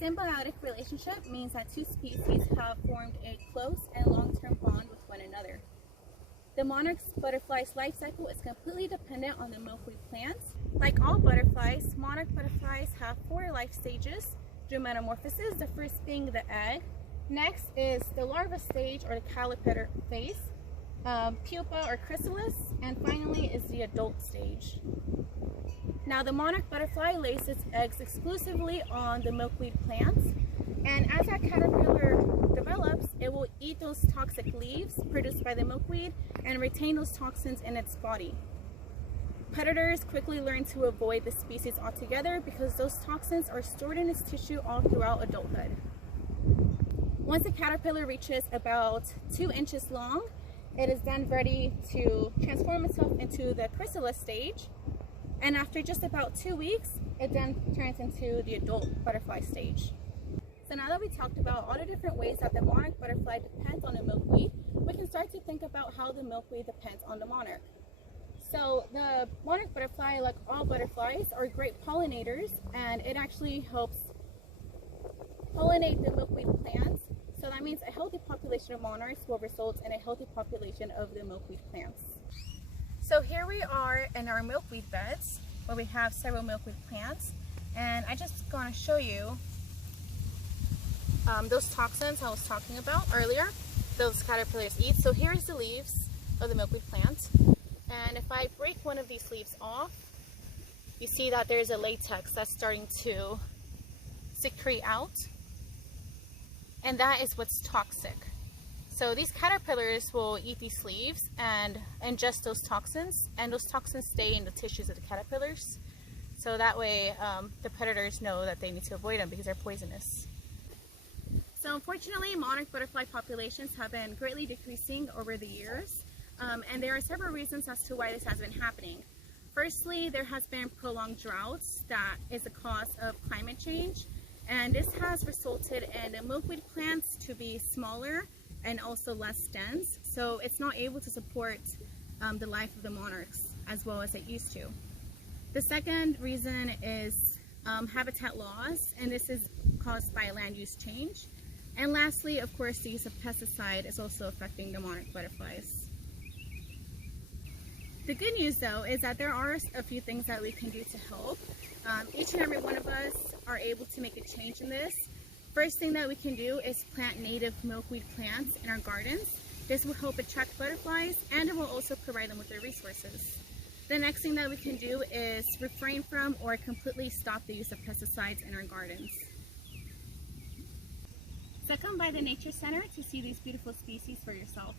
Symbiotic relationship means that two species have formed a close and long-term bond with one another. The monarch butterfly's life cycle is completely dependent on the milkweed plants. Like all butterflies, monarch butterflies have 4 life stages through metamorphosis, the first being the egg. Next is the larva stage or the caterpillar phase, pupa or chrysalis, and finally is the adult stage. Now the monarch butterfly lays its eggs exclusively on the milkweed plants, and as that caterpillar develops, it will eat those toxic leaves produced by the milkweed and retain those toxins in its body. Predators quickly learn to avoid the species altogether because those toxins are stored in its tissue all throughout adulthood. Once the caterpillar reaches about 2 inches long, it is then ready to transform itself into the chrysalis stage, and after just about 2 weeks, it then turns into the adult butterfly stage. So now that we talked about all the different ways that the monarch butterfly depends on the milkweed, we can start to think about how the milkweed depends on the monarch. So the monarch butterfly, like all butterflies, are great pollinators, and it actually helps pollinate the milkweed plants. So that means a healthy population of monarchs will result in a healthy population of the milkweed plants. So here we are in our milkweed beds where we have several milkweed plants, and I just going to show you those toxins I was talking about earlier, those caterpillars eat. So here's the leaves of the milkweed plant, and if I break one of these leaves off, you see that there's a latex that's starting to secrete out, and that is what's toxic. So these caterpillars will eat these leaves and ingest those toxins, and those toxins stay in the tissues of the caterpillars. So that way the predators know that they need to avoid them because they're poisonous. So unfortunately, monarch butterfly populations have been greatly decreasing over the years, and there are several reasons as to why this has been happening. Firstly, there has been prolonged droughts that is a cause of climate change, and this has resulted in the milkweed plants to be smaller and also less dense, so it's not able to support the life of the monarchs as well as it used to. The second reason is habitat loss, and this is caused by land use change. And lastly, of course, the use of pesticide is also affecting the monarch butterflies. The good news though is that there are a few things that we can do to help. Each and every one of us are able to make a change in this. First thing that we can do is plant native milkweed plants in our gardens. This will help attract butterflies, and it will also provide them with their resources. The next thing that we can do is refrain from or completely stop the use of pesticides in our gardens. So come by the Nature Center to see these beautiful species for yourself.